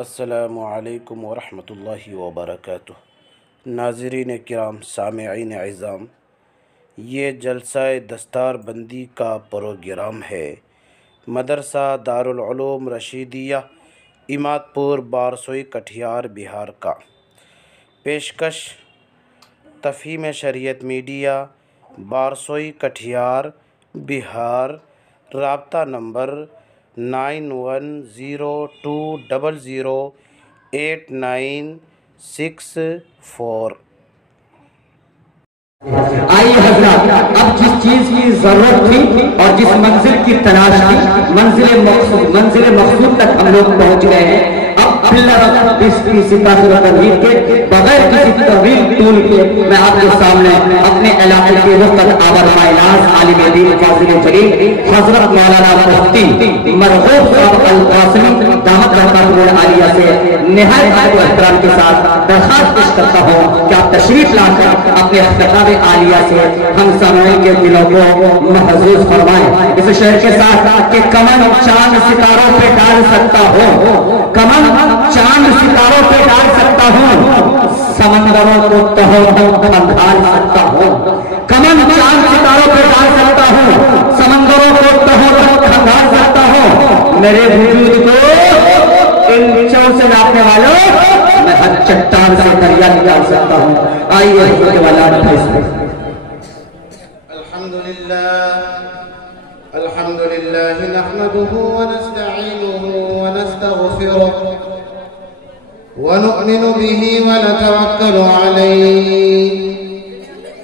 السلام علیکم ورحمۃ اللہ وبرکاتہ۔ ناظرین کرام، سامعین اعظام، یہ جلسہ دستار بندی کا پروگرام ہے۔ مدرسہ دارالعلوم رشیدیہ اماد پور بارسوئی کٹھیار بہار کا پیشکش تفہیم شریعت میڈیا بارسوئی کٹھیار بہار۔ رابطہ نمبر 9102008964۔ آئیے حضرات، اب جس چیز کی ضرورت تھی اور جس منزل کی تلاش تھی، منزل مقصود تک ہم لوگ پہنچ گئے ہیں۔ اب کسی ترغیب کے بغیر کسی طویل طول کے میں آپ کے سامنے اپنے علاقے کے وقت آبادہ ناز عالم دین فاضل جلیل حضرت مولانا مفتی مرغوب صاحب القاسمی دامت برکاتہ العالیہ سے نہایت ادب و احترام کے ساتھ درخواست پیش کرتا ہوں کہ آپ تشریف لا کر اپنے خطاب عالیہ سے ہم سامعین کے دلوں کو محظوظ فرمائیں۔ اس شعر کے ساتھ کہ کمن چاند ستاروں پہ ڈال سکتا ہوں، کمن چاند ستاروں پہ ڈال سکتا ہوں، سمندروں کو تہوں کھنگال سکتا ہوں، کمن چاند ستاروں پہ ڈال سکتا ہوں، سمندروں کو تہوں کھنگال سکتا ہوں، میرے وجود کو انچوں سے ناپنے والوں میں ہر چٹان سے دریا نکال سکتا ہوں۔ آئیے حضرت والا الحمد لله نحمده ونستعينه ونستغفره ونؤمن به ونتوكل عليه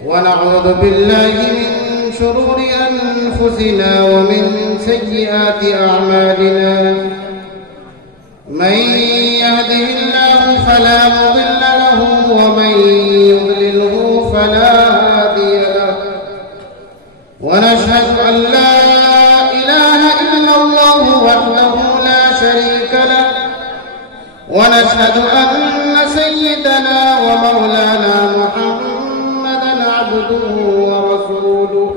ونعوذ بالله من شرور أنفسنا ومن سيئات أعمالنا من يهده الله فلا مضل له ومن يضلله فلا هادي له ونشهد أن لا إله إلا الله وحده لا شريك له ونشهد أن سيدنا ومولانا محمدا عبده ورسوله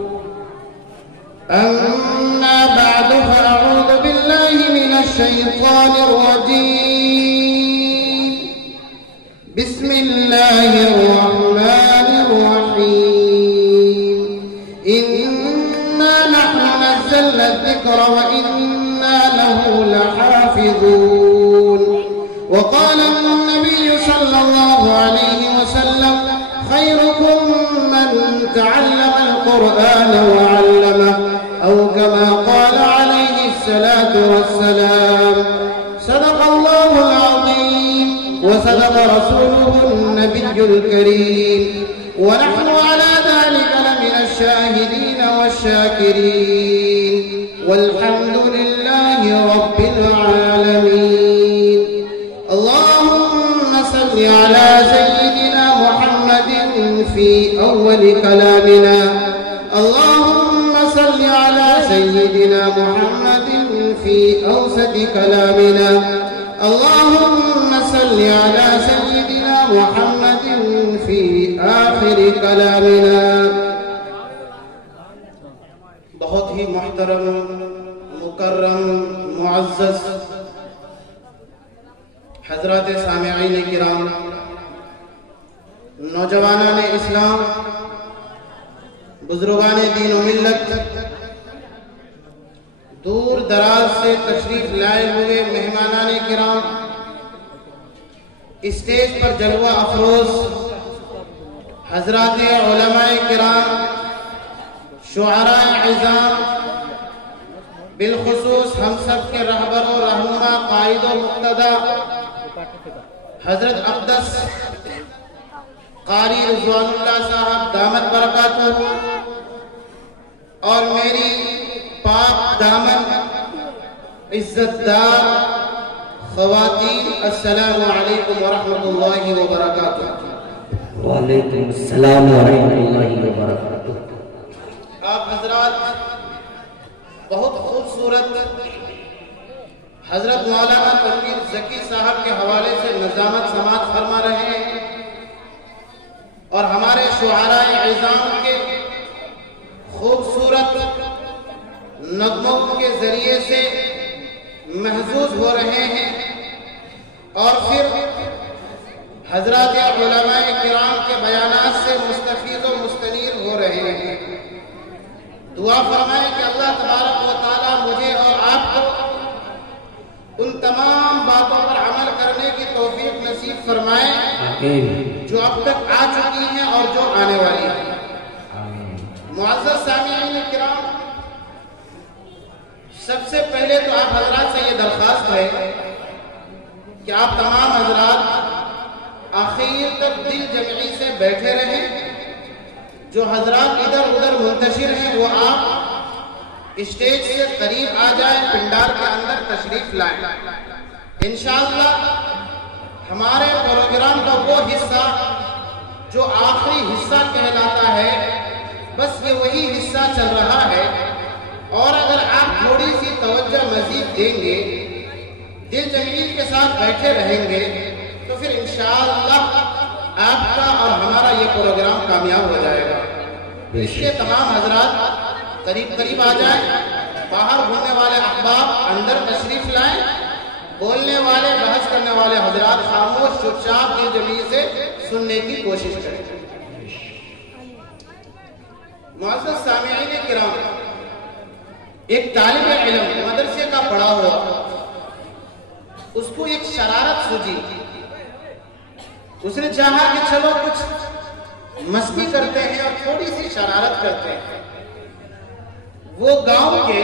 أما بعد فأعوذ بالله من الشيطان الرجيم بسم الله الرحمن الرحيم إنا نحن نزلنا الذكر وإنا له لحافظون وقال النبي صلى الله عليه وسلم خيركم من تعلم القرآن وعلمه أو كما قال عليه الصلاة والسلام صدق الله العظيم وصدق رسوله النبي الكريم ونحن على ذلك لمن الشاهدين والشاكرين والحمد لله رب العالمين اللهم صل على سيدنا محمد في أول كلامنا اللهم صل على سيدنا محمد في أوسط كلامنا اللهم صل على سيدنا محمد في آخر كلامنا۔ بہت ہی محترم مکرم معزز حضرات سامعین کرام، نوجوانان اسلام، بزرگان دین و ملت، دور دراز سے تشریف لائے ہوئے مہمانان کرام، اسٹیج پر جلوہ افروز حضرات علماء کرام، شعراء عظام، بالخصوص ہم سب کے رہبر و رہنما قائد و مقتدی حضرت اقدس قاری رضوان اللہ صاحب دامت برکاتہ، اور میری پاک دامن عزت دار خواتین، السلام علیکم ورحمۃ اللہ وبرکاتہ۔ وعلیکم السلام ورحمۃ اللہ وبرکاتہ۔ آپ حضرات بہت خوبصورت حضرت مولانا تنویر ذکی صاحب کے حوالے سے نظامت سماعت فرما رہے ہیں، اور ہمارے شعراء عظام کے خوبصورت نغموں کے ذریعے سے محظوظ ہو رہے ہیں، اور پھر حضرات علماء کرام کے بیانات سے مستفید و مستنیر ہو رہے ہیں۔ دعا فرمائیں کہ اللہ تبارک و تعالیٰ مجھے اور آپ کو ان تمام باتوں پر عمل کرنے کی توفیق نصیب فرمائیں جو اب تک آ چکی ہیں اور جو آنے والی ہیں۔ معزز سامعین کرام، سب سے پہلے تو آپ حضرات سے یہ درخواست ہے کہ آپ تمام حضرات آخر تک دل جمعی سے بیٹھے رہیں۔ جو حضرات ادھر ادھر منتشر ہیں وہ آپ اسٹیج سے قریب آ جائیں، پنڈال کے اندر تشریف لائیں۔ انشاءاللہ ہمارے پروگرام کا وہ حصہ جو آخری حصہ کہلاتا ہے، بس یہ وہی حصہ چل رہا ہے، اور اگر آپ تھوڑی سی توجہ مزید دیں گے، دل جمعیت کے ساتھ بیٹھے رہیں گے، تو پھر انشاءاللہ آپ کا اور ہمارا یہ پروگرام کامیاب ہو جائے گا۔ اس لیے تمام حضرات قریب قریب آ جائیں، باہر گھومنے والے احباب اندر تشریف لائیں، بولنے والے بحث کرنے والے حضرات خاموش چپ چاپ دل جمعی سے سننے کی کوشش کریں۔ معزز سامعین کرام، ایک طالب علم مدرسے کا پڑھا ہوا، اس کو ایک شرارت سوجی، اس نے چاہا کہ چلو کچھ مستی کرتے ہیں اور تھوڑی سی شرارت کرتے ہیں۔ وہ گاؤں کے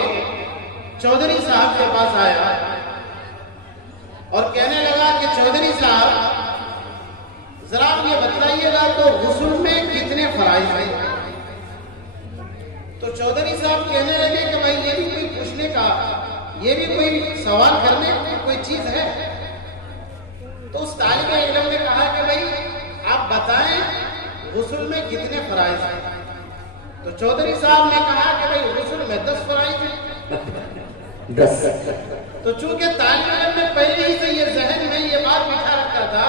چودھری صاحب کے پاس آیا اور کہنے لگا کہ چودھری صاحب ذرا یہ بتائیے گا تو غسل میں کتنے فرائض ہیں؟ تو چودھری صاحب کہنے لگے کہ بھائی یہ بھی کوئی پوچھنے کا، یہ بھی کوئی سوال کرنے کی کوئی چیز ہے؟ تو اس طالب علم نے کہا کہ بھائی آپ بتائیں غسل میں کتنے فرائض ہیں؟ تو چودھری صاحب نے کہا کہ بھائی غسل میں 10 فرائض ہیں۔ 10۔ تو چونکہ طالب علم نے پہلے ہی سے یہ ذہن میں یہ بات بٹھا رکھا تھا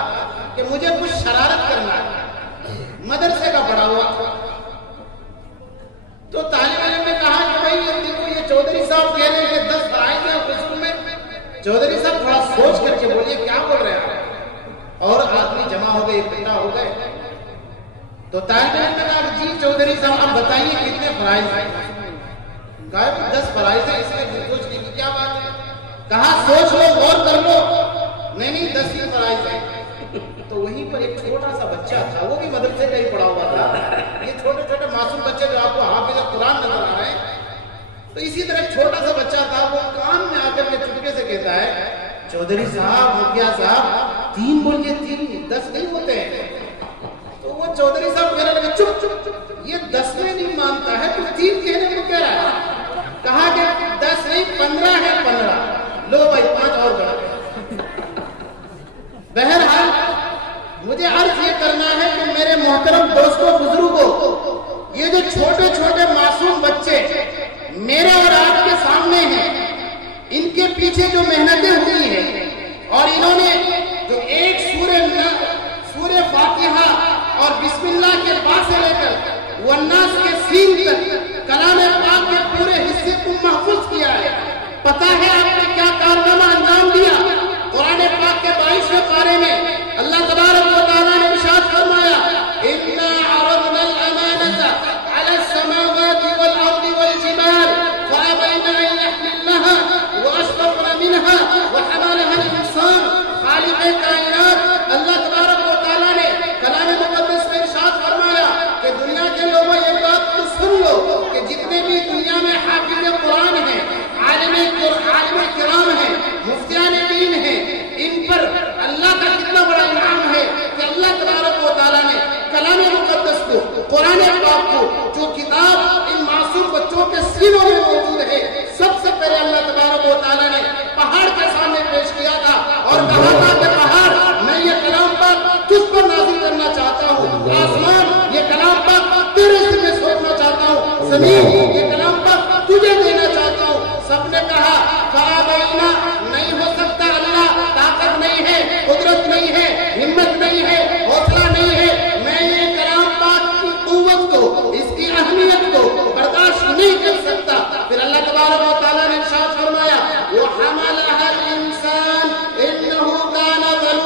کہ مجھے کچھ شرارت کرنا ہے، مدرسے کا پڑھا ہوا، تو طالب علم نے کہا کہ بھائی یہ دیکھو یہ چودھری صاحب کہہ رہے ہیں کہ 10 فرائض ہیں غسل میں۔ چودھری صاحب تھوڑا سوچ کر کے بولیے کیا بول رہے ہیں؟ اور آدمی جمع ہو گئے، اکٹھا ہو گئے۔ تو طالب علم نے کہا جی چودھری صاحب آپ بتائیے کتنے فرائض ہیں؟ کہا کہ 10 فرائض ہیں، اس میں سوچنے کی کیا بات ہے؟ کہا سوچ لو، غور کر لو۔ نہیں 10 ہی فرائض ہیں۔ تو وہیں پر ایک چھوٹا سا بچہ تھا، وہ بھی مدرسے کا ہی پڑھا ہوا تھا۔ یہ چھوٹے چھوٹے معصوم بچے جو آپ کو حافظ قرآن نظر آ رہے ہیں، تو اسی طرح ایک چھوٹا سا بچہ تھا، وہ کان میں آ کر کے چپکے سے کہتا ہے چودھری صاحب، مکھیا صاحب 3 بولیے، 3 10 نہیں ہوتے ہیں۔ تو وہ چودھری صاحب کہنے لگے چپ چپ، یہ 10 میں نہیں مانتا ہے تو 3 کہنے کو کہہ رہا ہے؟ کہا کہ 10 نہیں 15 ہے، 15 لو بھائی 5 اور بڑھا۔ بہرحال مجھے عرض یہ کرنا ہے کہ میرے محترم دوستوں بزرگوں، یہ جو چھوٹے چھوٹے معصوم بچے میرے اور آپ کے سامنے ہیں، ان کے پیچھے جو محنتیں ہوئی ہیں، اور انہوں نے جو ایک سورہ فاتحہ اور بسم اللہ کے با سے لے کر والناس کے سین تک کلام پاک کے پورے حصے کو محفوظ کیا ہے، پتہ ہے آپ نے کیا کارنامہ انجام دیا؟ قرآن پاک کے 22ویں پارے میں اللہ تبارک و تعالیٰ نے ارشاد فرمایا اِنَّا عَرَضْنَا الْأَمَانَةَ عَلَى السَّمَاوَاتِ وَالْأَرْضِ وَالْجِبَالِ فَأَبَيْنَ أَن يَحْمِلْنَهَا وَأَشْفَقْنَ مِنْهَا وَحَمَلَهَا الْإِنسَانُ۔ خالق کائنات اللہ تبارک و تعالیٰ نے کلام مقدس میں ارشاد فرمایا کہ دنیا کے لوگوں یہ بات تو سن لو کہ جتنے بھی دنیا میں حافظ قرآن ہیں، عالم کرام ہیں، مفتیان دین ہیں، ان پر اللہ کا کتنا بڑا انعام ہے کہ اللہ تبارک و تعالیٰ نے کلام مقدس کو، قرآن پاک کو، جو کتاب ان معصوم بچوں کے سینوں میں موجود ہے، سب سے پہلے اللہ تبارک و تعالیٰ نے پہاڑ کے سامنے پیش کیا تھا اور کہا تھا کہ پہاڑ میں یہ کلام پاک تجھ پر نازل کرنا چاہتا ہوں، آسمان یہ کلام پاک تیرے ذمہ سونپنا چاہتا ہوں، زمین یہ کلام پاک تجھے دینا چاہتا ہوں۔ سب نے کہا فَأَبَيْنَا، نہیں ہو سکتا اللہ، طاقت نہیں ہے، قدرت نہیں ہے، ہمت نہیں ہے، حوصلہ نہیں ہے، میں یہ کلام پاک کی قوت کو، اس کی اہمیت کو برداشت نہیں کر سکتا۔ پھر اللہ تبارک و تعالیٰ نے ارشاد فرمایا وَحَمَلَهَا الْإِنسَانُ إِنَّهُ كَانَ ظَلُومًا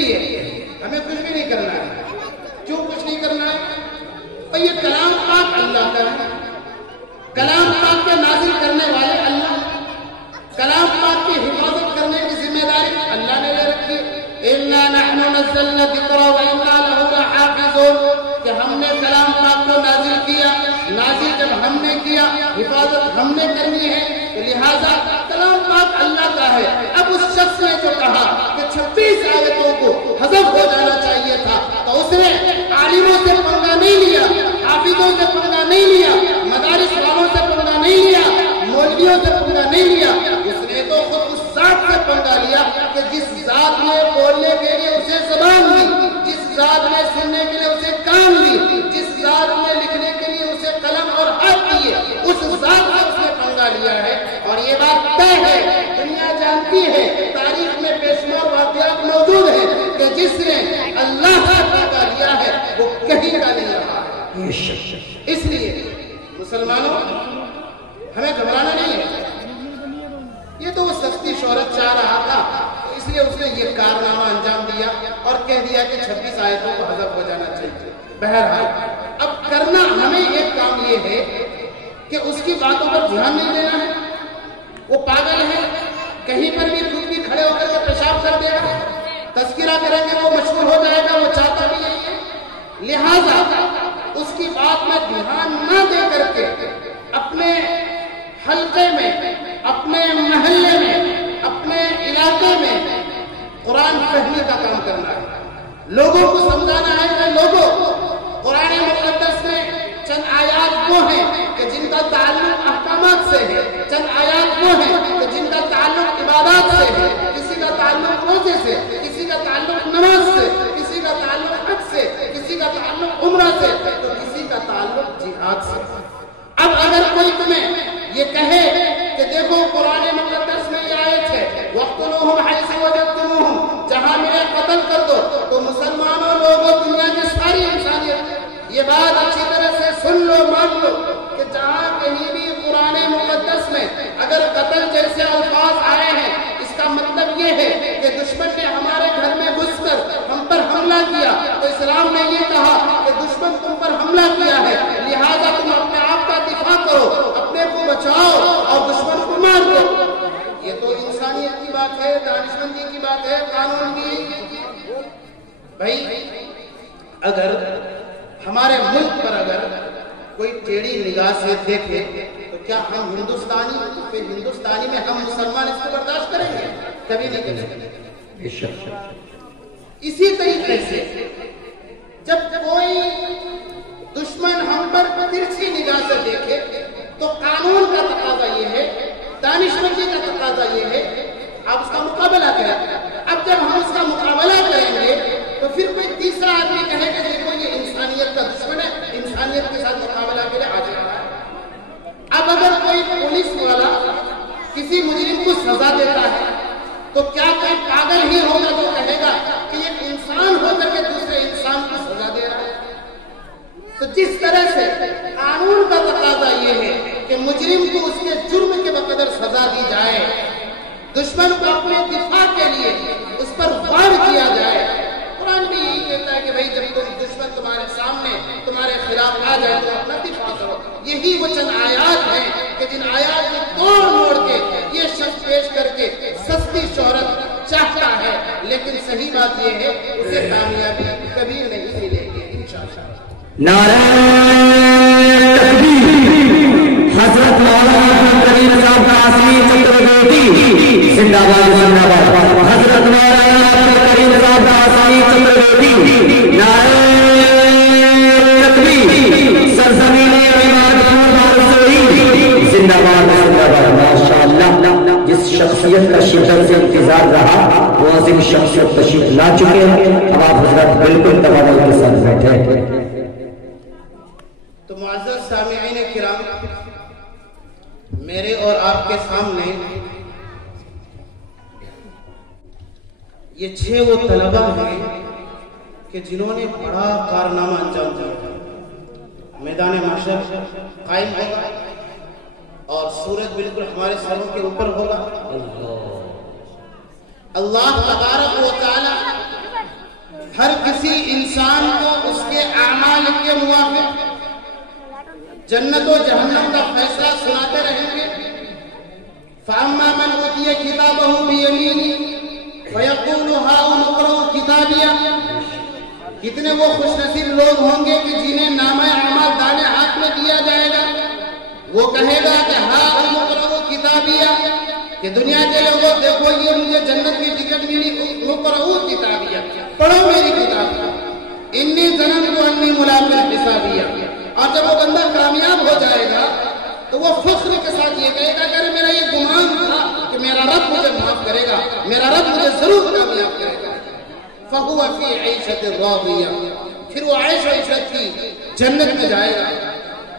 لیے ہمیں کچھ بھی نہیں کرنا ہے. کیوں کچھ نہیں کرنا ہے؟ اور یہ کلام پاک اللہ کا ہے. کلام پاک کے نازل کرنے والے اللہ. کلام پاک کی حفاظت کرنے کی ذمہ داری اللہ نے لے رکھی ہے. اِنَّا نَحْنُ نَزَّلْنَا الذِّكْرَ وَإِنَّا لَهُ لَحَافِظُونَ کہ ہم نے کلام پاک کو نازل کیا. نازل جب ہم نے کیا حفاظت ہم نے کرنی ہے. تو لہٰذا کلام پاک اللہ کا ہے. اب اس شخص نے جو کہا کہ 26 آیتوں کو حذف ہو جانا چاہیے تھا تو اس نے عالموں سے پنگا نہیں لیا, حافظوں سے پنگا نہیں لیا, مدارس والوں سے پنگا نہیں لیا, مولویوں سے پنگا نہیں لیا. اس نے تو خود اس ذات سے پنگا لیا کہ جس ذات نے بولنے کے لیے اسے زبان دی, جس ذات نے سننے کے لیے اسے کان دی, جس ذات نے لکھنے کے لیے اسے قلم اور ہاتھ دیے, اس ذات سے اس نے پنگا لیا ہے. اور یہ بات طے ہے, دنیا جانتی ہے, تاریخ میں بے شمار واقعات موجود ہیں کہ جس نے اللہ سے پنگا لیا ہے وہ کہیں کا نہیں رہا ہے. اس لیے مسلمانوں ہمیں گھبرانا نہیں ہے. یہ تو وہ سستی شہرت چاہ رہا تھا, اس لیے اس نے یہ کارنامہ انجام دیا اور کہہ دیا کہ 26 آیتوں کو حذف ہو جانا چاہیے. بہرحال اب کرنا ہمیں ایک کام یہ ہے کہ اس کی باتوں پر دھیان نہیں دینا ہے. وہ پاگل ہے, کہیں پر بھی خود بھی کھڑے ہو کر کے پیشاب کر دے گا, تذکرہ کریں گے وہ مشہور ہو جائے گا, وہ چاہتا بھی ہے. لہذا اس کی بات میں دھیان نہ دے کر کے اپنے حلقے میں, اپنے محلے میں, اپنے علاقے میں قرآن پڑھنے کا کام کرنا ہے. لوگوں کو سمجھانا ہے کہ لوگوں قرآن مقدس میں چند آیات وہ ہیں کہ جن کا تعلق احکامات سے ہے, چند آیات وہ ہیں کہ جن کا تعلق عبادات سے ہے, کسی کا تعلق روزے سے, کسی کا تعلق نماز سے, کسی کا تعلق حج سے, کسی کا تعلق عمرہ سے, تو کسی کا تعلق جہاد سے. اب اگر کوئی تمہیں یہ کہے کہ دیکھو قرآن مقدس میں یہ آیت ہے وَاقْتُلُوهُمْ حَيْثُ وَجَدْتُمُوهُمْ, جہاں ملے قتل کر دو, تو مسلمانوں لوگوں دنیا کی ساری انسانیت یہ بات اچھی طرح سے سن لو, مان لو کہ جہاں کہیں بھی قرآن مقدس میں اگر قتل جیسے الفاظ آئے ہیں, اس کا مطلب یہ ہے کہ دشمن نے ہمارے گھر میں گھس کر ہم پر حملہ کیا, تو اسلام نے یہ کہا کہ دشمن تم پر حملہ کیا ہے, لہذا تم اپنے آپ کا دفاع کرو, اپنے کو بچاؤ اور دشمن کو مار دو. یہ تو انسانیت کی بات ہے, دانشمندی کی بات ہے, قانون کی. بھائی اگر ہمارے ملک پر اگر کوئی ٹیڑھی نگاہ سے دیکھے تو کیا ہم ہندوستانی, پھر ہندوستانی میں ہم مسلمان اس کو برداشت کریں گے؟ کبھی نہیں کریں گے. اسی طریقے سے جب کوئی دشمن ہم پر ترچھی نگاہ سے دیکھے تو قانون کا تقاضا یہ ہے, دانشمندی کا تقاضا یہ ہے, آپ اس کا مقابلہ کریں. اب جب ہم اس کا مقابلہ کریں گے تو پھر کوئی تیسرا آدمی کہے کہ دیکھو یہ انسانیت کا دشمن ہے, انسانیت کے ساتھ مقابلہ کے لیے آ جا رہا ہے. اب اگر کوئی پولیس والا کسی مجرم کو سزا دیتا ہے تو کیا کوئی پاگل ہی ہوگا تو کہے گا کہ یہ انسان ہو کر کے دوسرے انسان کو سزا دے رہا ہے؟ تو جس طرح سے قانون کا تقاضا یہ ہے کہ مجرم کو اس کے جرم کے بقدر سزا دی جائے, دشمن کو اپنے دفاع کے لیے اس پر وار کیا جائے. قرآن بھی یہی کہتا ہے کہ بھئی جب کوئی دشمن تمہارے سامنے تمہارے خلاف آ جائے تو اپنا دفاع کرو. یہی وہ چند آیات ہیں کہ جن آیات کو توڑ موڑ کے یہ شخص پیش کر کے سستی شہرت چاہتا ہے, لیکن صحیح بات یہ ہے اسے کامیابی کبھی نہیں ملے گی انشاءاللہ. نعرہ تکبیر. حضرت مولانا کریم صاحب کا عظیم چترویدی زندہ باد, زندہ باد. حضرت مولانا کریم صاحب کا عظیم چترویدی. نعرہ تکبیر. سرزمین عمارت بارسوئی زندہ باد, زندہ باد. ماشاءاللہ جس شخصیت کا شدت سے انتظار رہا وہ عظیم شخصیت تشریف لا چکے ہیں. اب آپ حضرت بالکل تواضع کے ساتھ بیٹھے. تو معزز سامعین کرام, میرے اور آپ کے سامنے یہ 6 وہ طلبہ ہیں کہ جنہوں نے بڑا کارنامہ انجام دیا. میدان محشر قائم ہوگا اور سورج بالکل ہمارے سروں کے اوپر ہوگا. اللہ تبارک و تعالی ہر کسی انسان کو اس کے اعمال کے موافق جنت و جہنم کا فیصلہ سناتے رہیں گے. فَأَمَّا مَنْ أُوتِيَ كِتَابَهُ بِيَمِينِهِ فَيَقُولُ هَاؤُمُ اقْرَءُوا كِتَابِيَهْ. کتنے وہ خوش نصیب لوگ ہوں گے کہ جنہیں نامہ اعمال دائیں ہاتھ میں دیا جائے گا. وہ کہے گا کہ ہاؤم اقرءوا کتابیہ، کہ دنیا کے لوگوں دیکھو یہ مجھے جنت کی ٹکٹ ملی. اقرءوا کتابیہ، پڑھو میری کتاب. انی ظننت انی ملاق حسابیہ. اور جب وہ بندہ کامیاب ہو جائے گا تو وہ فخر کے ساتھ یہ کہے گا کہ میرا یہ گمان تھا کہ میرا رب مجھے معاف کرے گا، میرا رب مجھے ضرور کامیاب کرے گا. فَهُوَ فِي عِيشَةٍ رَاضِيَةٍ، پھر وہ عیش و عشرت کی جنت میں جائے گا.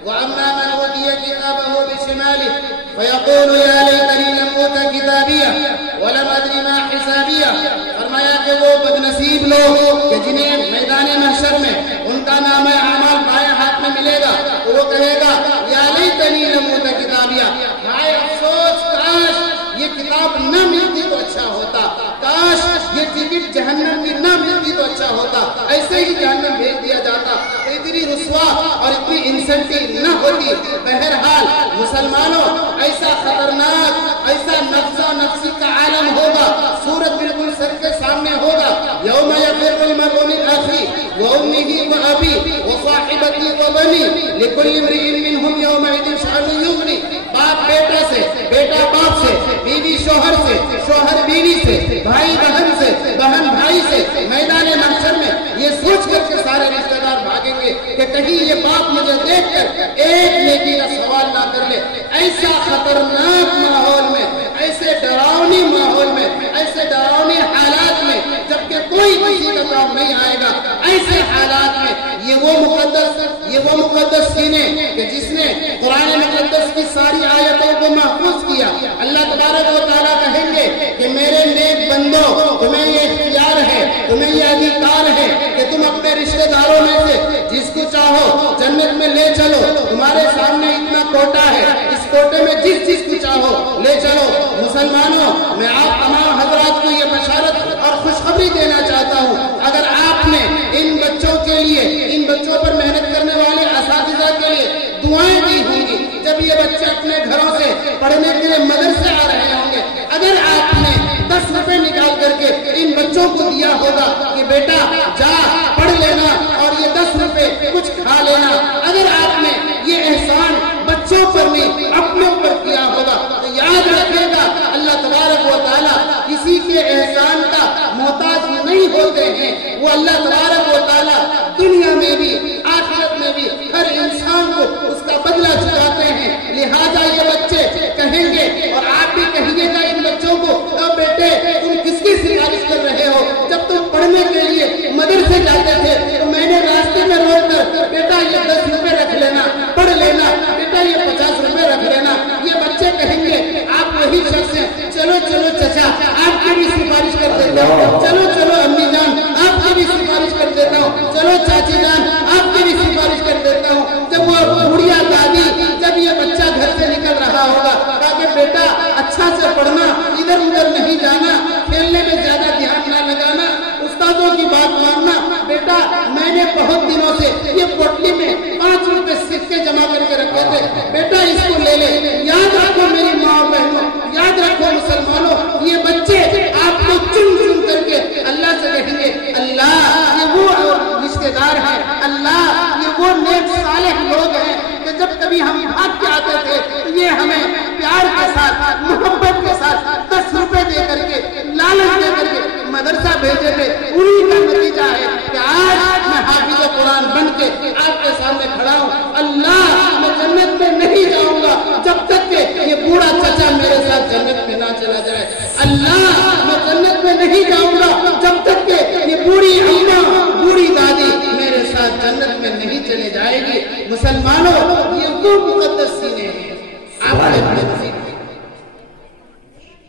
وَأَمَّا مَنْ أُوتِيَ كِتَابَهُ بِشِمَالِهِ فَيَقُولُ يَا لَيْتَنِي لَمْ أُوتَ كِتَابِيَهْ وَلَمْ أَدْرِ مَا حِسَابِيَهْ. فرمایا کہ وہ بدنصیب لوگ کہ جنہیں میدان محشر میں ان کا نامہ اعمال بائیں ہاتھ میں ملے گا تو وہ کہے گا یا لیتنی لم اوت کتابیہ، ہائے افسوس، کاش یہ کتاب نہ ملتی تو اچھا ہوتا، کاش یہ ٹکٹ جہنم کی نہ ملتی تو اچھا ہوتا، ایسے ہی جہنم بھیج دیا جاتا تو اتنی رسوا اور اتنی انسنٹی نہ ہوتی. بہرحال مسلمانوں، ایسا خطرناک، ایسا نفسا نفسی کا عالم ہوگا، صورت بالکل سر کے سامنے ہوگا. یوم یفر المرء من اخیہ وامہ وابیہ وصاحبتہ وبنیہ لکل امرئ منہم یومئذ شأن یغنیہ. باپ بیٹا سے، بیٹا باپ سے، بیوی شوہر سے، شوہر بیوی سے، بھائی بہن سے، بہن بھائی سے. میدان محشر میں یہ سوچ کر کے سارے رشتہ دار بھاگیں گے کہ کہیں یہ باپ مجھے دیکھ کر ایک نیکی کا سوال نہ کر لے. ایسا خطرناک ماحول میں، ایسے ڈراؤنی ماحول میں، ایسے ڈراؤنی حالات میں، جبکہ کوئی کسی کا کام نہیں آئے گا، ایسے حالات میں یہ وہ مقدس سینے کہ جس نے قرآن مقدس کی ساری آیتوں کو محفوظ کیا. اللہ تبارک و تعالیٰ کہیں گے کہ میرے نیک بندو، تمہیں یہ اختیار ہے، تمہیں یہ ادھیکار ہے کہ تم اپنے رشتہ داروں میں سے جس کو چاہو جنت میں لے چلو. تمہارے سامنے اتنا کوٹا ہے، اس کوٹے میں جس کو چاہو لے چلو. مسلمانوں، میں آپ تمام حضرات کو یہ بشارت اور خوشخبری دینا چاہتا ہوں، اگر آپ نے ان بچوں کے لیے، ان بچوں پر محنت کرنے والے اساتذہ کے لیے دعائیں دی ہوں گی، جب یہ بچے اپنے گھروں سے پڑھنے کے لیے مدرسے آ رہے ہوں گے، اگر آپ نے 10 روپے نکال کر کے ان بچوں کو دیا ہوگا کہ بیٹا جا پڑھ لینا اور یہ 10 روپے کچھ کھا لینا، اگر آپ نے یہ احسان بچوں پر نہیں اپنے اوپر کیا ہوگا تو یاد رکھے گا اللہ تبارک و تعالیٰ کسی کے احسان کا محتاج نہیں ہوتے ہیں. وہ اللہ تبارک و تعالیٰ دنیا میں بھی آخرت میں بھی ہر انسان کو اس کا بدلہ چکاتے ہیں. لہذا یہ بچے کہیں گے اور آپ بھی کہیے گا ان بچوں کو، اب بیٹے تم کس کی سفارش کر رہے ہو؟ جب تم پڑھنے کے لیے مدرسے جاتے تھے تو میں نے راستے میں روک کر بیٹا یہ 10 روپے رکھ لینا، پڑھ لینا، بیٹا یہ 50 روپے رکھ لینا. یہ بچے کہیں گے آپ وہی شخص ہیں، چلو چلو چچا آپ کی بھی سفارش کر دیتا ہوں، چلو چلو امی جان آپ کی بھی سفارش کر دیتا ہوں، چلو چاچی جان آپ کی بھی سفارش کر دیتا ہوں. جب وہ بوڑھیا دادی، جب یہ بچہ گھر سے نکل رہا ہوگا کہا کہ بیٹا اچھا سے پڑھنا، ادھر ادھر نہیں جانا، کھیلنے میں زیادہ دھیان نہ لگانا، استادوں کی بات ماننا. بیٹا میں نے بہت دنوں سے یہ پوٹلی میں 5 روپے سکے جمع کر کے رکھے تھے، بیٹا اس کو لے لے. یاد رکھو میری ماں اور بہنوں، یاد رکھو مسلمانوں، یہ بچے آپ کو چن چن کر کے اللہ سے کہیں گے اللہ یہ وہ رشتے دار ہیں، اللہ یہ وہ نیک صالح لوگ ہیں کہ جب کبھی ہم بھاگ کے آتے تھے تو یہ ہمیں پیار کے ساتھ، محبت کے ساتھ 10 روپے دے کر کے، لالچ دے کر کے مدرسہ بھیجے تھے. انہی کا نتیجہ ہے کہ آج میں حافظ قرآن بن کے آپ کے سامنے کھڑا ہوں. اللہ میں جنت میں نہیں جاؤں گا جب تک کہ یہ بوڑھا چچا میرے ساتھ جنت میں نہ چلا جائے. اللہ میں جنت میں نہیں جاؤں گا جب تک کہ یہ بوڑھی اماں، بوڑھی دادی میرے ساتھ جنت میں نہیں چلے جائے گی. مسلمانوں، یہ وہ مقدس سینے ہیں. آپ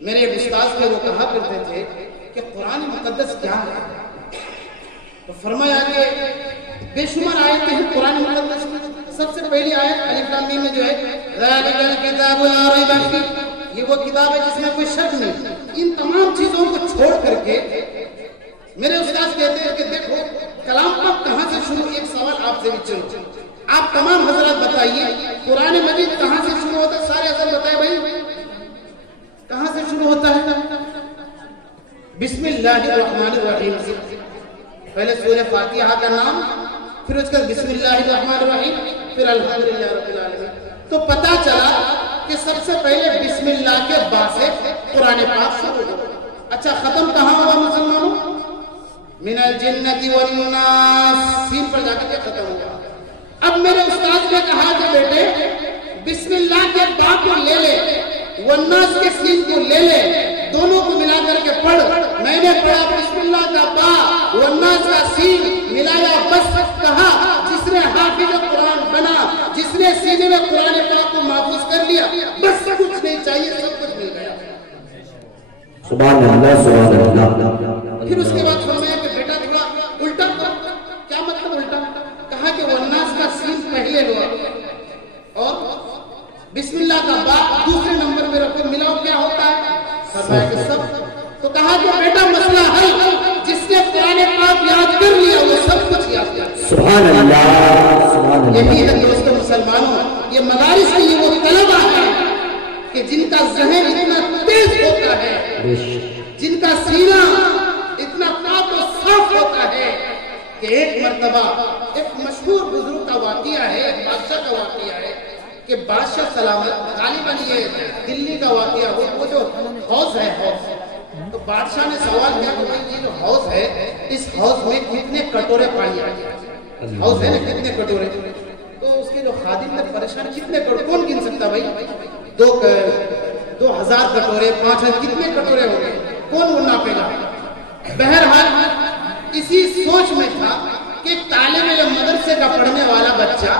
میرے ایک استاد تھے، وہ کہا کرتے تھے کہ قرآن مقدس کیا ہے؟ تو فرمایا کہ بے شمار آیتیں ہیں قرآن مقدس میں. سب سے پہلی آیت الف لام میم میں جو ہے ذالک الکتاب لا ریب فیہ، یہ وہ کتاب ہے جس میں کوئی شک نہیں. ان تمام چیزوں کو چھوڑ کر کے میرے استاد کہتے ہیں کہ دیکھو کلام پاک کہاں سے شروع، ایک سوال آپ سے بھی چلو، آپ تمام حضرات بتائیے قرآن مجید کہاں سے شروع ہوتا ہے؟ سارے حضرات بتائیں بھائی کہاں سے شروع ہوتا ہے؟ بسم اللہ الرحمن الرحیم سے، پہلے سورہ فاتحہ کا نام، پھر اس کا بسم اللہ الرحمن الرحیم، پھر الحمدللہ رب العالمین۔ تو پتا چلا کہ سب سے پہلے بسم اللہ کے بعد سے قرآن پاک شروع ہوا۔ اچھا ختم کہاں ہوا مسلمانوں؟ من الجنت والناس، سین پر جا کے ختم ہوا۔ اب میرے استاد نے کہا کہ بیٹے بسم اللہ کے با کو لے لے، والناس کے سین کو لے لے، دونوں کو ملا کر کے پڑھ۔ میں نے پڑھا بسم اللہ کا با، والناس کا سین ملایا، بس کہا جس نے حافظ قرآن بنا، جس نے سینے میں قرآن پاک کو محفوظ کر لیا، بس کچھ نہیں چاہیے، سب کچھ مل گیا۔ سبحان اللہ سبحان اللہ۔ پھر اس کے بعد فرمایا کہ بیٹا تھوڑا الٹا کر۔ کیا مطلب الٹا؟ کہا کہ والناس کا سین پہلے ہوا اور بسم اللہ کا با دوسرے نمبر میں رکھو، ملاؤ کیا ہوتا ہے؟ فرمایا کہ سب۔ تو کہا کہ بیٹا مسئلہ حل، جس نے قرآن پاک یاد کر لیا وہ سب کچھ یاد کر لیا۔ سبحان اللہ سبحان اللہ۔ یہی ہے دوستو مسلمانوں، یہ مدارس کی وہ طلبہ ہیں کہ جن کا ذہن اتنا تیز ہوتا ہے، جن کا سینہ اتنا پاک و صاف ہوتا ہے کہ ایک مرتبہ ایک مشہور بزرگ کا واقعہ ہے، ایک بادشاہ کا واقعہ ہے کہ بادشاہ سلامت، غالباً یہ دلی کا واقعہ ہو، وہ جو حوض ہے حوض، تو بادشاہ نے سوال کیا کہ یہ جو حوض ہے اس حوض میں کتنے کٹورے پانی آئے؟ حوض ہے نا کتنے کٹورے؟ تو اس کے جو خادم نے پریشان، کتنے کٹورے کون گن سکتا بھائی؟ 2000 کٹورے، 5000، کتنے کٹورے ہو گئے؟ کون وہ ناپے گا؟ بہرحال اسی سوچ میں تھا کہ طالب علم مدرسے کا پڑھنے والا بچہ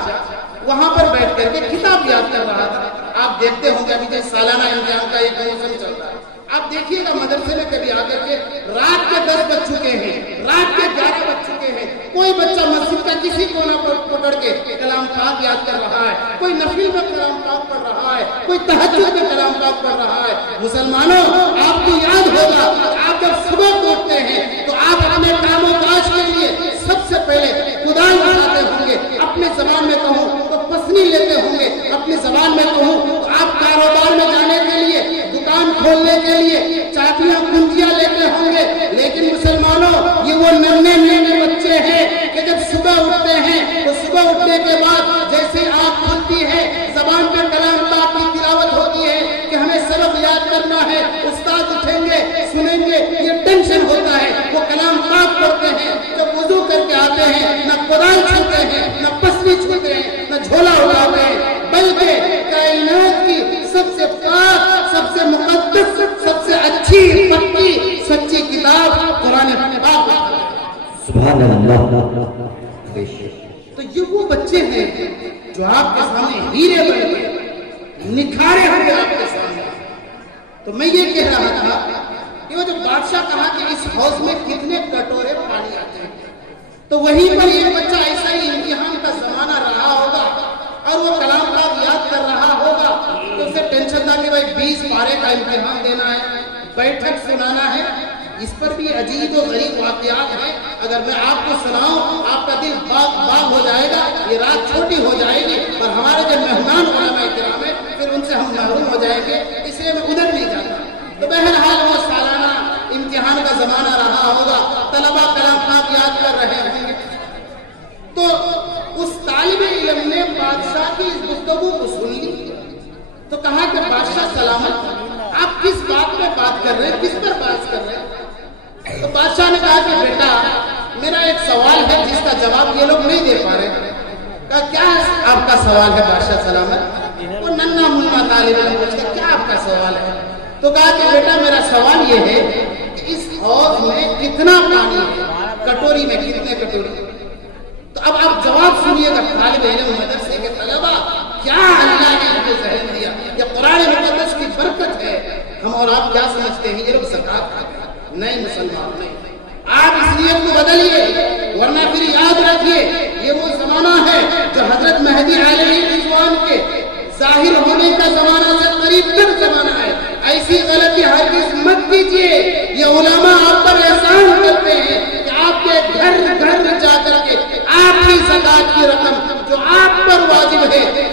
وہاں پر بیٹھ کر کے کتاب یاد کر رہا تھا۔ آپ دیکھتے ہوں گے ابھی جو سالانہ امتحان کا ایک موسم چل رہا ہے، آپ دیکھیے گا مدرسے میں کبھی آ کر کے رات کے 10 بج چکے ہیں، رات کے 11 بج چکے ہیں، کوئی بچہ مسجد کا کسی کونا پر پکڑ کے کلام پاک یاد کر رہا ہے، کوئی نفل میں کلام پاک پڑھ رہا ہے، کوئی تہجد میں کلام پاک پڑھ رہا ہے۔ مسلمانوں آپ کو یاد ہوگا آپ جب صبح اٹھتے ہیں تو آپ اپنے کام و کاج کے لیے سب سے پہلے خدا اٹھاتے ہوں گے، اپنے زبان میں کہوں تو پسنی لیتے ہوں گے، اپنی زبان میں کہوں تو آپ کاروبار میں جانے کے لیے، دکان کھولنے کے لیے چابیاں کنجیاں لیتے ہوں گے۔ لیکن مسلمانوں یہ وہ ننھے بچے ہیں کہ جب صبح اٹھتے ہیں تو صبح اٹھنے کے بعد جیسے آنکھ کھلتی ہے زبان پہ کلام پاک کی تلاوت ہوتی ہے کہ ہمیں سبق یاد کرنا ہے، استاد اٹھیں گے سنیں گے، یہ ٹینشن ہوتا ہے، وہ کلام پاک پڑھتے ہیں، جب وضو کر کے آتے ہیں نہ قرآن چھوتے ہیں، نہ پسلی چھوتے ہیں، نہ جھولا اٹھاتے ہیں، بلکہ کائنات کی سب سے پاک، سب سے مقدس، سب سے اچھی پکی سچی کتاب قرآن پاک۔ سبحان اللہ۔ تو یہ وہ بچے ہیں جو آپ کے سامنے ہیرے بن کے نکھارے ہوئے آپ کے سامنے۔ تو میں یہ کہہ رہا تھا کہ وہ جو بادشاہ کہا کہ اس حوض میں کتنے کٹورے پانی آتے ہیں، تو وہیں پر ایک بچہ ایسا ہی امتحان کا زمانہ رہا ہوگا اور وہ کلام پاک یاد کر رہا ہوگا تو اسے ٹینشن تھا کہ بھائی 20 پارے کا امتحان دینا ہے، بیٹھک سنانا ہے۔ اس پر بھی عجیب و غریب واقعات ہیں، اگر میں آپ کو سناؤں آپ کا دل باغ باغ ہو جائے گا، یہ رات چھوٹی ہو جائے گی اور ہمارے جو مہمان علماء کرام ہیں پھر ان سے ہم محروم ہو جائیں گے، اس لیے میں ادھر نہیں جاتا۔ تو بہرحال وہ سالانہ امتحان کا زمانہ رہا ہوگا، طلبہ کلام پاک یاد کر رہے ہیں، تو اس طالب علم نے بادشاہ کی اس گفتگو کو سن لی تو کہا کہ بادشاہ سلامت، آپ کس بات پہ بات کر رہے ہیں، کس پر بات کر رہے ہیں؟ تو بادشاہ نے کہا کہ بیٹا میرا ایک سوال ہے جس کا جواب یہ لوگ نہیں دے پا رہے۔ کہا کیا آپ کا سوال ہے بادشاہ سلامت؟ وہ ننھا منھا طالب علم پوچھتا کیا آپ کا سوال ہے؟ تو کہا کہ بیٹا میرا سوال یہ ہے کہ اس حوض میں کتنا پانی ہے، کٹوری میں کتنے کٹوری؟ تو اب آپ جواب سنیے گا طالب علم مدرسے کے طلبہ، کیا اللہ نے ان کو ذہن دیا، یہ قرآن مقدس کی برکت ہے۔ ہم اور آپ کیا سمجھتے ہیں یہ لوگ زکات کھاتے ہیں؟ نہیں مسلمان نہیں۔ آپ اس نیت کو بدلیے ورنہ پھر یاد رکھیے یہ وہ زمانہ ہے جو حضرت مہدی علیہ السلام کے ظاہر ہونے کا زمانہ سے قریب تک زمانہ ہے۔ ایسی غلطی ہرگز مت کیجیے، یہ علماء آپ پر احسان کرتے ہیں،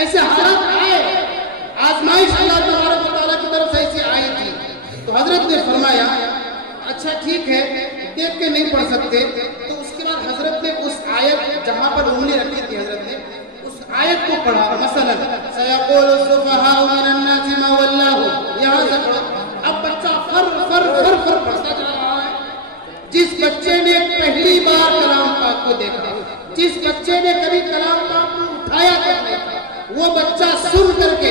ایسے حالات آئے، آزمائش اللہ تبارک و تعالیٰ کی طرف سے ایسی آئی تھی، تو حضرت نے فرمایا اچھا ٹھیک ہے دیکھ کے نہیں پڑھ سکتے، تو اس کے بعد حضرت نے اس آیت جہاں پر انگلی رکھی تھی حضرت نے اس آیت کو پڑھا، مثلا سَيَقُولُ السُّفَهَاءُ مِنَ النَّاسِ مَا وَلَّاهُمْ، یہاں سے پڑھا۔ اب بچہ فر پڑھتا جا رہا ہے۔ جس بچے نے پہلی بار کلام پاک کو دیکھا، جس بچے نے کبھی کلام پاک کو اٹھایا تک نہیں تھا، وہ بچہ سن کر کے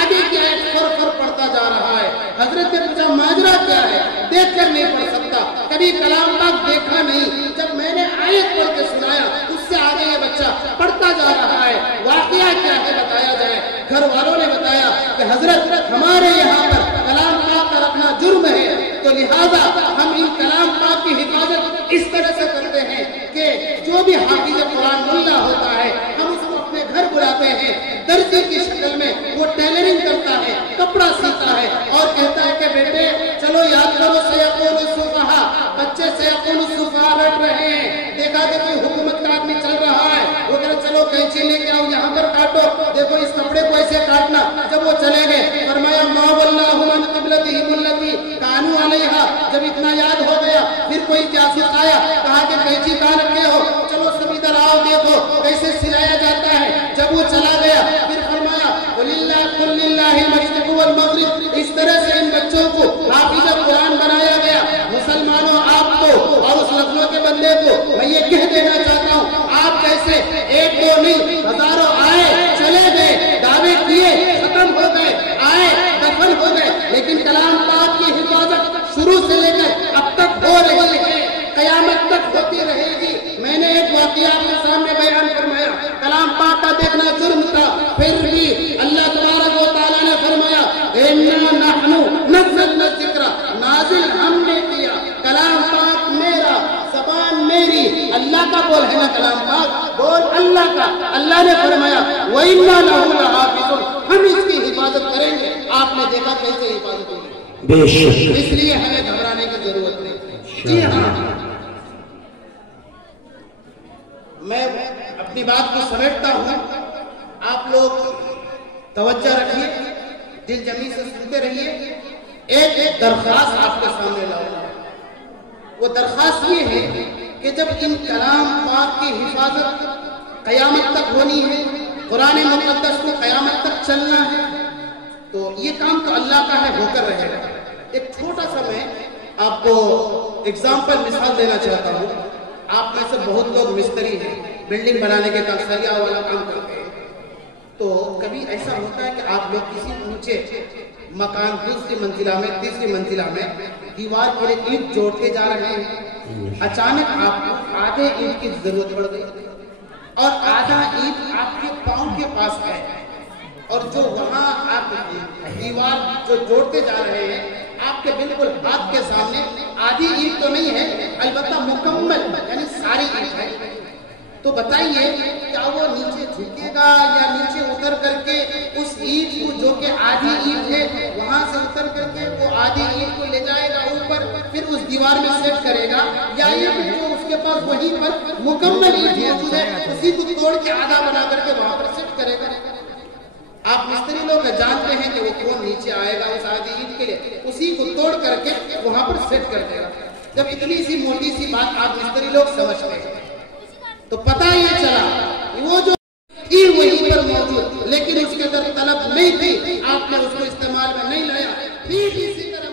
آگے کی آیت فر پڑھتا جا رہا ہے۔ حضرت نے پوچھا ماجرا کیا ہے؟ دیکھ کر نہیں پڑھ سکتا، کبھی کلام پاک دیکھا نہیں، جب میں نے آیت پڑھ کے سنایا اس سے آگے یہ بچہ پڑھتا جا رہا ہے۔ واقعہ کیا ہے بتایا جائے۔ گھر والوں نے بتایا کہ حضرت ہمارے یہاں پر کلام پاک کا رکھنا جرم ہے، تو لہذا ہم ان کلام پاک کی حفاظت اس طرح سے کرتے ہیں کہ جو بھی حافظ قرآن ملا ہوتا ہے ہم اس کو اپنے گھر بلاتے ہیں، درزی کی شکل میں وہ ٹیلرنگ کرتا ہے، کپڑا سیتا ہے اور کہتا ہے کہ بیٹے چلو یاد کرو سیقول السفہاء، بچے سیقول السفہاء رٹ رہے ہیں، دیکھا کہ کوئی حکومت کا آدمی چل رہا ہے، وہ کہہ رہا چلو قینچی لے کے آؤ یہاں پر کاٹو، دیکھو اس کپڑے کو ایسے کاٹنا۔ جب وہ چلے گئے فرمایا ما واللہم عن قبلتہم التی کانوا علیہا، جب اتنا یاد ہو گیا پھر کوئی جاسوس آیا، کہا کہ قینچی کہاں رکھے ہو، چلو سب ادھر آؤ دیکھو کیسے سلایا جاتا ہے۔ جب وہ چلا گیا پھر فرمایا قل للہ المشرق والمغرب، اس طرح سے ان بچوں کو حافظ قرآن بنایا گیا۔ مسلمانوں آپ کو اور اس لفظوں کے بندے کو میں یہ کہہ دینا چاہتا ہوں، آپ جیسے ایک دو نہیں ہزاروں آئے چلے گئے، دعوے کیے ختم ہو گئے، آئے دفن ہو گئے، لیکن کلام پاک کی حفاظت شروع سے لے کر اب تک ہو رہی ہے، قیامت تک ہوتی رہے گی۔ میں نے ایک واقعہ آپ کے سامنے بیان فرمایا، کلام پاک کا دیکھنا جرم تھا، پھر بھی اللہ تبارک و تعالیٰ نے فرمایا اِنَّا نَحْنُ نَزَّلْنَا الذِّكْرَ، نازل ہم نے کیا، کلام پاک میرا، زبان میری، اللہ کا بول ہے نا کلام پاک، بول اللہ کا۔ اللہ نے فرمایا وَإِنَّا لَهُ لَحَافِظُونَ، ہم اس کی حفاظت کریں گے۔ آپ نے دیکھا کیسے حفاظت ہوگی، بے شک، اس لیے ہمیں گھبرانے کی ضرورت نہیں۔ جی ہاں، میں اپنی بات کو سمیٹتا ہوں، آپ لوگ توجہ رکھیے، دل جمی سے سنتے رہیے۔ ایک درخواست آپ کے سامنے لاؤں، وہ درخواست یہ ہے کہ جب ان کلام پاک کی حفاظت قیامت تک ہونی ہے، قرآن مقدس کو قیامت تک چلنا ہے، تو یہ کام تو اللہ کا ہے، ہو کر رہے گا۔ ایک چھوٹا سا میں آپ کو اگزامپل مثال دینا چاہتا ہوں۔ آپ میں سے بہت لوگ مستری ہیں، بلڈنگ بنانے کے کام، سریا والا کام کرتے ہیں، تو کبھی ایسا ہوتا ہے کہ آپ لوگ کسی اونچے مکان دوسری منزلہ میں تیسری منزلہ میں دیوار پر ایک اینٹ جوڑتے جا رہے ہیں، اچانک آپ کو آدھے اینٹ کی ضرورت پڑ گئی اور آدھا اینٹ آپ کے پاؤں کے پاس ہے، اور جو وہاں آپ دیوار جو جوڑتے جا رہے ہیں آپ کے بالکل ہاتھ کے سامنے آدھی اینٹ تو نہیں ہے، البتہ مکمل یعنی ساری اینٹ ہے، تو بتائیے کیا وہ نیچے جھکے گا یا نیچے اتر کر کے اس اینٹ کو جو کہ آدھی اینٹ ہے وہاں سے اتر کر کے وہ آدھی اینٹ کو لے جائے گا اوپر، پھر اس دیوار میں سیٹ کرے گا، یا یہ جو اس کے پاس وہیں پر مکمل اینٹ موجود ہے اسی کو توڑ کے آدھا بنا کر کے وہاں پر سیٹ کرے گا؟ آپ مستری لوگ جانتے ہیں کہ وہ کون نیچے آئے گا اس آدھی اینٹ کے لیے، اسی کو توڑ کر کے وہاں پر سیٹ کر دے گا۔ جب اتنی سی موٹی سی بات آپ مستری لوگ سمجھتے ہیں تو پتہ یہ چلا وہ جو تھی وہیں پر موجود، لیکن اس کے اندر طلب نہیں تھی، آپ نے اس کو استعمال میں نہیں لایا۔ ٹھیک اسی طرح